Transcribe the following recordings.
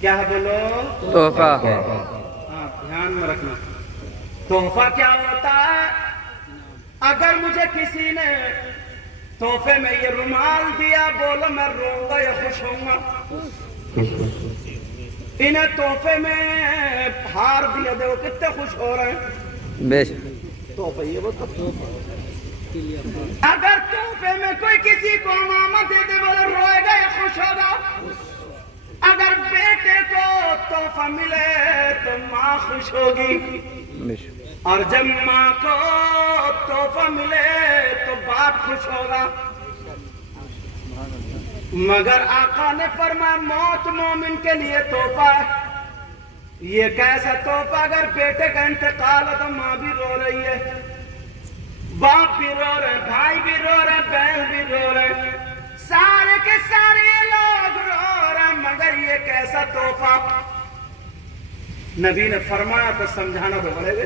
کیا ہے بولو؟ تحفہ۔ ہاں دھیان میں رکھنا، تحفہ کیا ہوتا ہے؟ اگر مجھے کسی نے تحفے میں یہ رومال دیا، بولو میں روں گا یا خوش ہوں گا؟ انہیں تحفے میں ہار دیا، دے وہ کتنے خوش ہو رہے ہیں؟ بیش تحفے یہ وہ اگر تحفے میں کوئی کسی کو امامہ دے دے، بولو روئے گا یا خوش ہوگا؟ اگر بیٹے کو تحفہ ملے تو ماں خوش ہوگی، بیش اور جب ماں کو تحفہ ملے تو باپ خوش ہوگا۔ مگر آقا نے فرمایا موت مومن کے لیے تحفہ ہے۔ یہ کیسا تحفہ؟ اگر بیٹے کا انتقال ہو تو ماں بھی رو رہی ہے، باپ بھی رو رہے، بھائی بھی رو رہے، بہن بھی رو رہے، سارے کے سارے لوگ رو رہے، مگر یہ کیسا تحفہ؟ نبی نے فرمایا تو سمجھانا تو پڑے گا۔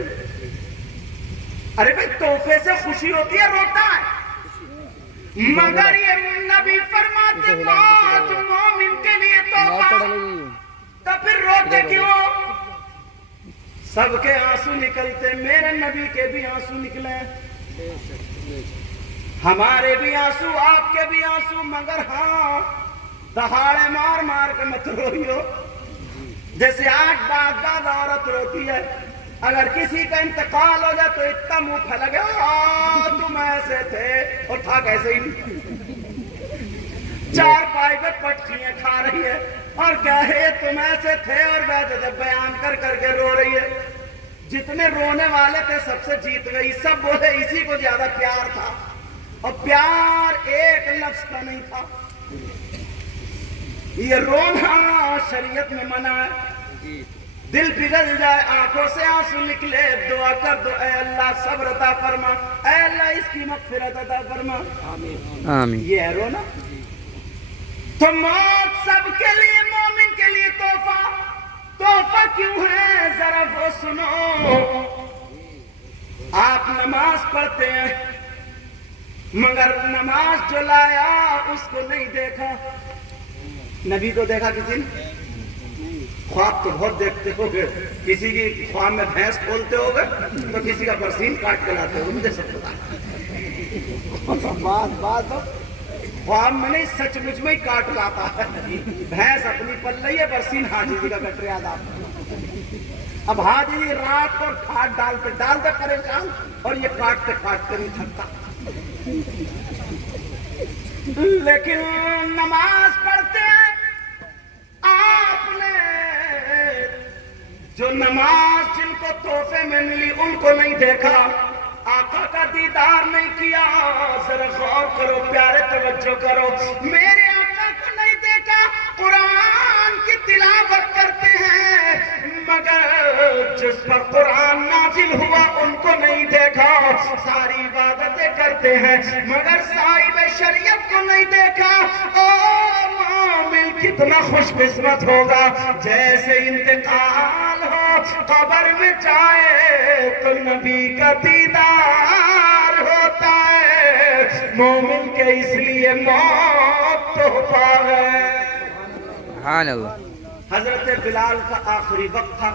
ارے بھائی تحفے سے خوشی ہوتی ہے، روتا ہے، مگر یہ نبی فرماتے موت مومن کے لیے تحفہ، تو پھر روتے کیوں؟ سب کے آنسو نکلتے، میرے نبی کے بھی آنسو نکلے، ہمارے بھی آنسو، آپ کے بھی آنسو، مگر ہاں دہاڑے مار مار کے مت روئیو، جیسے آج بعد عورت روتی ہے، اگر کسی کا انتقال ہو جائے تو اتنا منہ پھیلا گیا تم ایسے تھے، اور تھا کیسے ہی، چار پائی پہ پٹکیاں کھا رہی ہے، اور کیا ہے تم ایسے تھے، اور ویسے جب بیان کر کر کے رو رہی ہے۔ جتنے رونے والے تھے سب سے جیت گئی، سب بولے اسی کو زیادہ پیار تھا، اور پیار ایک لفظ کا نہیں تھا۔ یہ رونا شریعت میں منع ہے، دل پگھل جائے، آنکھوں سے آنسو نکلے، دعا کر دو اے اللہ صبر عطا فرما، اے اللہ اس کی مغفرت عطا فرما، آمین۔ یہ ہے رونا۔ تو موت سب کے لیے، مومن کے لیے تحفہ، تحفہ کیوں ہے ذرا وہ سنو۔ آپ نماز پڑھتے ہیں، مگر نماز جو لایا اس کو نہیں دیکھا۔ نبی کو دیکھا کسی نے؟ خواب تو بہت دیکھتے ہو گے، کسی کی خواب میں بھینس کھولتے ہو گے تو کسی کا برسین کاٹ کے لاتے ہو، مجھے سب پتا ہے۔ بات خواب میں نہیں، سچ مچ میں ہی کاٹ لاتا ہے۔ بھینس اپنی پل رہی ہے، برسین حاجی جی کا کٹ رہا تھا۔ اب حاجی جی رات کو کھاد ڈالتے پریشان، اور یہ کاٹتے کاٹتے نہیں تھکتا۔ لیکن نماز پڑھتے ہیں، آپ نے جو نماز جن کو تحفے میں ملی ان کو نہیں دیکھا، آقا کا دیدار نہیں کیا۔ ذرا غور کرو پیارے، توجہ کرو، میرے آقا کو نہیں دیکھا، قرآن کی تلاوت کرتے ہیں، مگر جس پر قرآن نازل ہوا ان کو نہیں دیکھا، ساری عبادتیں کرتے ہیں مگر صاحب شریعت کو نہیں دیکھا۔ او مومن کتنا خوش قسمت ہوگا، جیسے انتقال ہو قبر میں جائے تو نبی کا دیدار ہوتا ہے۔ مومن کے اس لیے موت تحفہ ہے۔ سبحان اللہ۔ حضرت بلال کا آخری وقت تھا،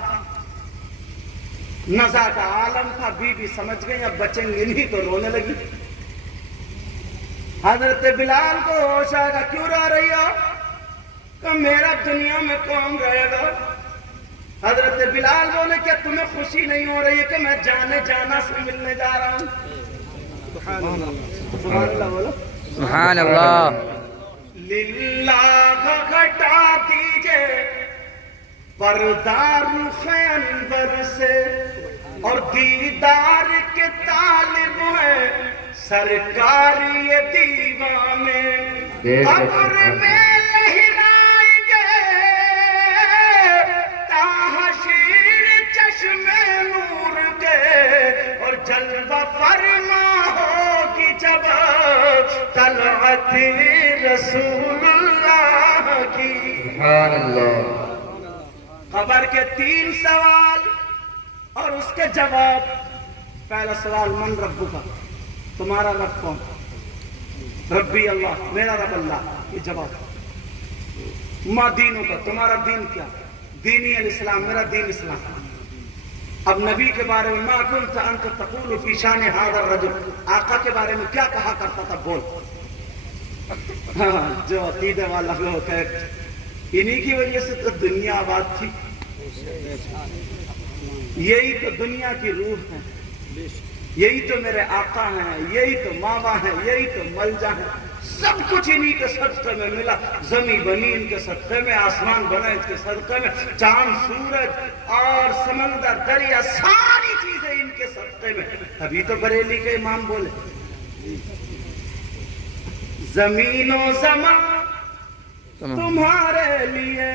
نزا کا عالم تھا، بی سمجھ گئی اب بچیں گے نہیں تو رونے لگی۔ حضرت بلال کو ہوش آیا، کیوں رو رہی ہو؟ کہ میرا دنیا میں کون رہے گا؟ حضرت بلال بولے کہ تمہیں خوشی نہیں ہو رہی ہے کہ میں جانا سے ملنے جا رہا ہوں؟ سبحان اللہ بولو، سبحان اللہ۔ للہ گھٹا دیجئے پردہ رخ انور سے، اور دیدار کے طالب ہیں سرکار یہ دیوانے، قبر میں لہرائیں گے تاحشیر چشم نور کے، اور جلوہ فرما ہوگی جب طلعت رسول اللہ کی۔ سبحان اللہ۔ قبر کے 3 سوال اور اس کے جواب۔ پہلا سوال من ربک کا، تمہارا رب کون؟ ربی اللہ، میرا رب اللہ، یہ جواب۔ ما دینوں کا، تمہارا دین کیا؟ دینی الاسلام، میرا دین اسلام۔ اب نبی کے بارے میں ما کنت انت تقول فی شان ھذا الرجل، آقا کے بارے میں کیا کہا کرتا تھا، بول۔ جو عقیدے والا لوگ ہے، انہی کی وجہ سے تو دنیا آباد تھی، یہی تو دنیا کی روح ہے، یہی تو میرے آقا ہیں، یہی تو ماما ہیں، یہی تو ملجا ہیں، سب کچھ انہی کے صدقے میں ملا۔ زمین بنی ان کے صدقے میں، آسمان بنا ان کے صدقے میں، چاند سورج اور سمندر دریا ساری چیزیں ان کے صدقے میں۔ ابھی تو بریلی کے امام بولے زمین و زمان تمہارے لیے،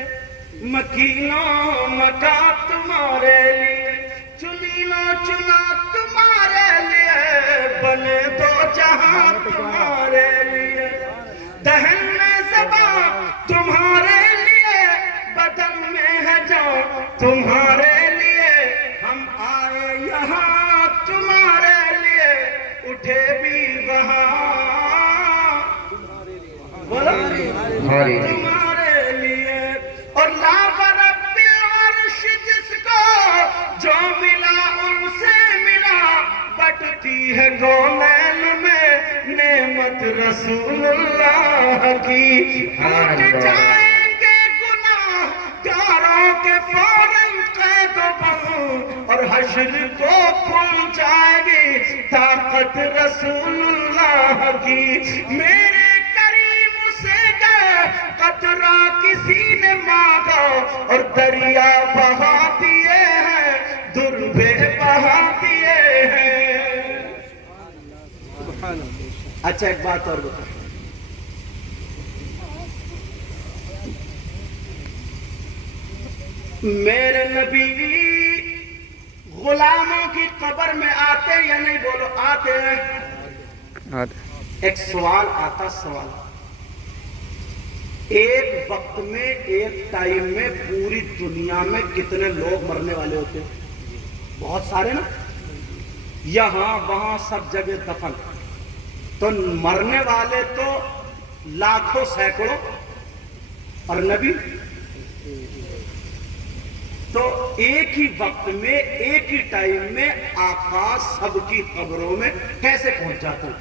مکین و مکان تمہارے لیے، چنین و چنا تمہارے لیے، بنے دو جہاں تمہارے لیے، دہن میں زبان تمہارے لیے، بدن میں ہے جان تمہارے لیے، ہم آئے یہاں تمہارے لیے، اٹھے بھی وہاں بولو تمہارے لیے۔ اور لا رب العرش جس کو جو ملا ان سے ملا، بٹتی ہے کونین میں نعمت رسول اللہ کی۔ ہٹ جائیں گے گناہ گاروں کے فوراً قید و بند، اور حشر کو کھل جائے گی طاقت رسول اللہ کی۔ میرے قطرہ کسی نے مانگا اور دریا بہا دیے ہیں، دربے بہا دیے ہیں۔ اچھا ایک بات اور بتا، میرے نبی غلاموں کی قبر میں آتے یا نہیں، بولو آتے ہیں؟ ایک سوال آتا، سوال ایک وقت میں، ایک ٹائم میں پوری دنیا میں کتنے لوگ مرنے والے ہوتے ہیں؟ بہت سارے نا، یہاں وہاں سب جگہ دفن، تو مرنے والے تو لاکھوں سینکڑوں، اور نبی تو ایک ہی وقت میں، ایک ہی ٹائم میں آقا سب کی قبروں میں کیسے پہنچ جاتے ہیں؟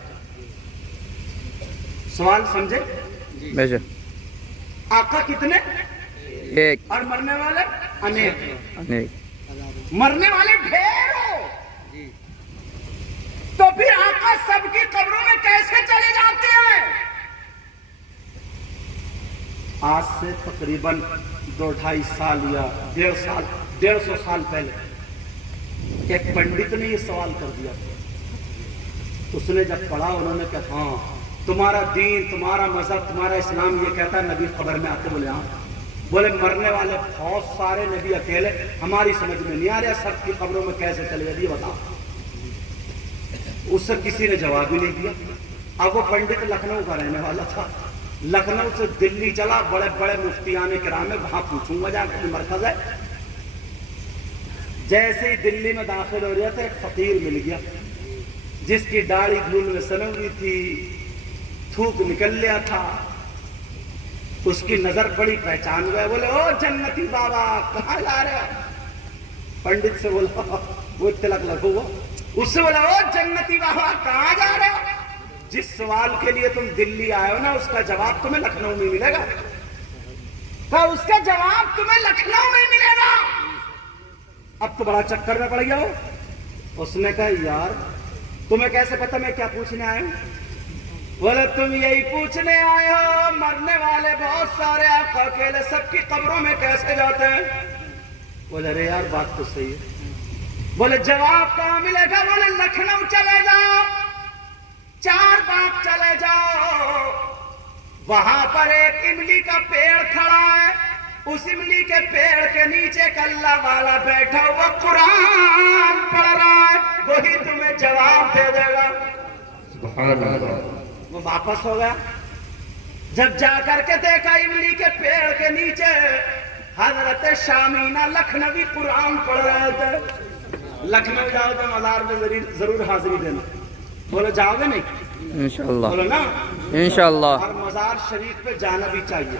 سوال سمجھے؟ بے شک۔ آقا کتنے؟ ایک، اور مرنے والے انیک، مرنے والے ڈھیر ہو، تو پھر آقا سب کی قبروں میں کیسے چلے جاتے ہیں؟ آج سے تقریباً 2-2.5 سال یا 150 سال پہلے ایک پنڈت نے یہ سوال کر دیا۔ اس نے جب پڑھا، انہوں نے کہا ہاں تمہارا دین، تمہارا مذہب، تمہارا اسلام یہ کہتا ہے نبی قبر میں آتے، بولے ہاں، بولے مرنے والے بہت سارے، نبی اکیلے، ہماری سمجھ میں نہیں آ رہا سب کی قبروں میں کیسے چلے گا، یہ بتاؤ۔ اس سے کسی نے جواب ہی نہیں دیا۔ اب وہ پنڈت لکھنؤ کا رہنے والا تھا، لکھنؤ سے دلی چلا، بڑے بڑے مفتیان کرام ہے، وہاں پوچھوں گا جا کے مرکز ہے۔ جیسے ہی دلی میں داخل ہو رہا تھا، ایک فقیر مل گیا جس کی داڑھی دھول میں سنی ہوئی تھی، تھوک نکل لیا تھا، اس کی نظر بڑی پہچان ہوئے، بولے او جنتی بابا کہاں جا رہے ہو؟ پنڈت سے بولا، وہ تلک لگو ہوا، اس سے بولا او جنتی بابا کہاں جا رہے ہو؟ جس سوال کے لیے تم دلی آئے ہو نا، اس کا جواب تمہیں لکھنؤ میں ملے گا، کہا اس کا جواب تمہیں لکھنؤ میں ملے گا۔ اب تو بڑا چکر میں پڑ گیا ہو۔ اس نے کہا یار تمہیں کیسے پتا میں کیا پوچھنے آیا ہوں؟ بولے تم یہی پوچھنے آئے ہو مرنے والے بہت سارے آپ اکیلے سب کی قبروں میں کیسے جاتے ہیں؟ بولے ارے یار بات تو صحیح ہے۔ بولے جواب کہاں ملے گا؟ بولے لکھنؤ چلے جاؤ، چار باغ چلے جاؤ، وہاں پر ایک املی کا پیڑ کھڑا ہے، اس املی کے پیڑ کے نیچے ایک اللہ والا بیٹھا ہوا قرآن پڑھ رہا ہے، وہی تمہیں جواب دے دے گا۔ سبحان اللہ۔ وہ واپس ہو گیا، جب جا کر کے دیکھا املی کے پیڑ کے نیچے حضرت شامینہ لکھنوی قرآن پڑھ رہے تھے۔ لکھنؤ جاؤ تو مزار میں ضرور حاضری دینا۔ بولو جاؤ گے نہیں؟ انشاءاللہ، بولو نا انشاءاللہ۔ اور مزار شریف پہ جانا بھی چاہیے۔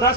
10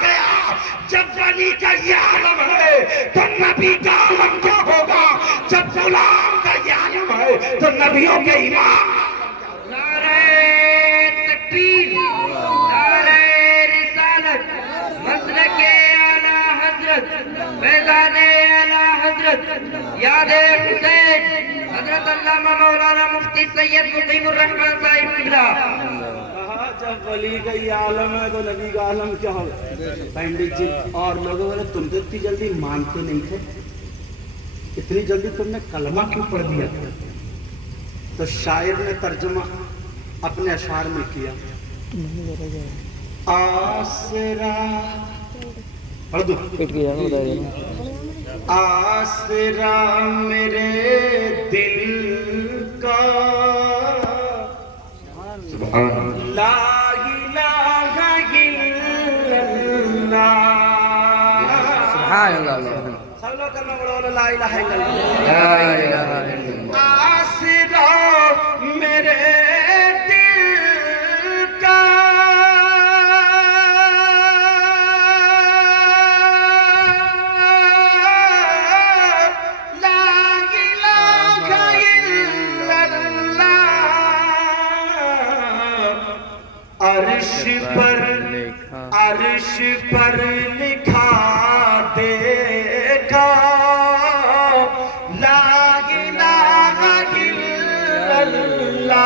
گیا جب ولی کا یہ عالم ہے تو نبی کا عالم کیا ہوگا؟ جب غلام کا یہ عالم ہے تو نبیوں کے امام۔ نعرہ تکبیر، نعرہ رسالت، مسلک اعلی حضرت، فیضان اعلی حضرت، یاد حسین، حضرت علامہ مولانا مفتی سید مقیم الرحمن صاحب قبلہ۔ جب ولی کا یہ عالم ہے تو نبی کا عالم کیا ہوگا؟ پنڈت جی اور لوگوں نے تم تو اتنی جلدی مانتے نہیں تھے، اتنی جلدی تم نے کلمہ کیوں پڑھ دیا؟ تو شاعر نے ترجمہ اپنے اشعار میں کیا، آسرا پڑھ دو، آسرا میرے دل کا لا الہ الا اللہ۔ سبحان اللہ، سب لوگ کرنا بولو لا الہ الا لا الہ اللہ۔ الا آسرا میرے دل کا لا الہ الا اللہ۔ عرش پر عرش پر لکھا دیکھا لا الہ الا اللہ۔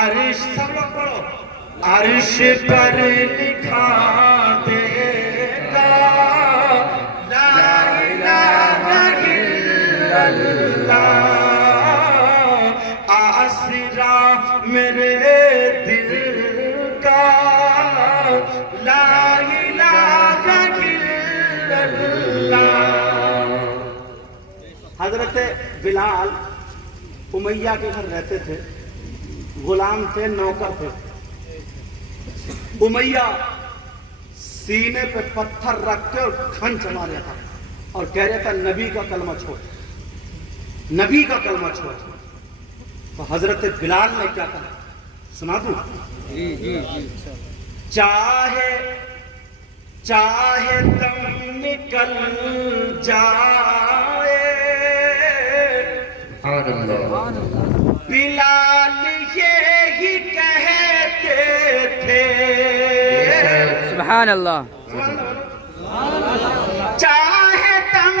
عرش سب لوگ پڑھو، عرش پر لکھا دیکھا لا الہ الا اللہ۔ آسرا میرے دل کا لا الہ الا اللہ۔ حضرت بلال امیہ کے گھر رہتے تھے، غلام تھے، نوکر تھے۔ امیہ سینے پہ پتھر رکھ کے اور کھنچ مارا تھا اور کہہ رہا تھا نبی کا کلمہ چھوڑ، نبی کا کلمہ چھوڑ۔ تو حضرت بلال نے کیا کہا سنا دوں؟ چاہے چاہے دم نکل جائے بلال یہی کہتے تھے۔ سبحان اللہ، چاہے دم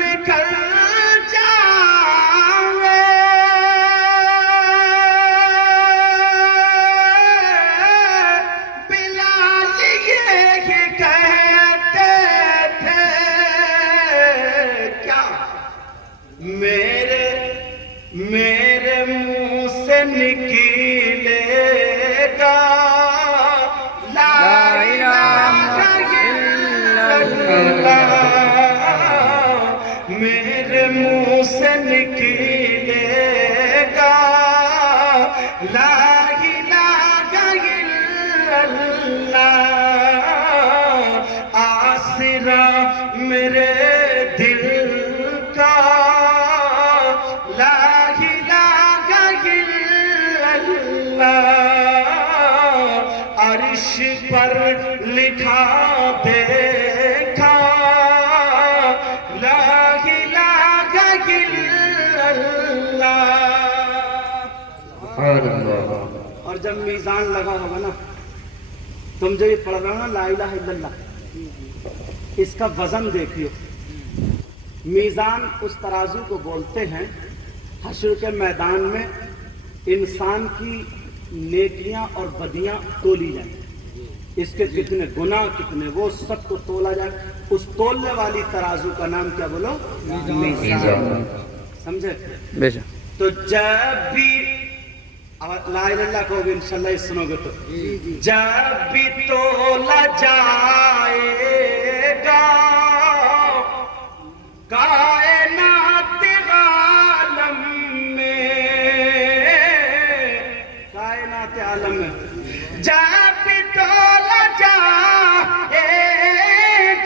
نکل جائے بلال یہی کہتے تھے کیا میرے منہ سے نکلے گا لا الہ الا اللہ۔ میرے منہ سے نکلے گا لا الہ الا اللہ۔ آسرا میرے دل کا لا الہ الا اللہ۔ عرش پر لکھا دیکھا لا الہ الا اللہ۔ اور جب میزان لگا ہوگا نا، تم جو یہ پڑھ رہے ہو نا لا الہ الا اللہ، اس کا وزن دیکھیے۔ میزان اس ترازو کو بولتے ہیں، حشر کے میدان میں انسان کی نیکیاں اور بدیاں تولی جائیں، اس کے کتنے گناہ کتنے وہ سب کو تولا جائے۔ اس تولنے والی ترازو کا نام کیا بولو؟ میزان۔ سمجھے؟ بے شک۔ تو جب بھی لا الہ الا اللہ کہو گے انشاءاللہ یہ سنو گے تو جب بھی تولا جائے گا کائنات عالم میں، کائنات عالم میں جب بھی تولا جائے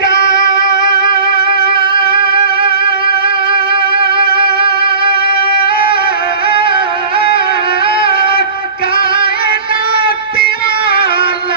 گا کائنات عالم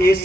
AC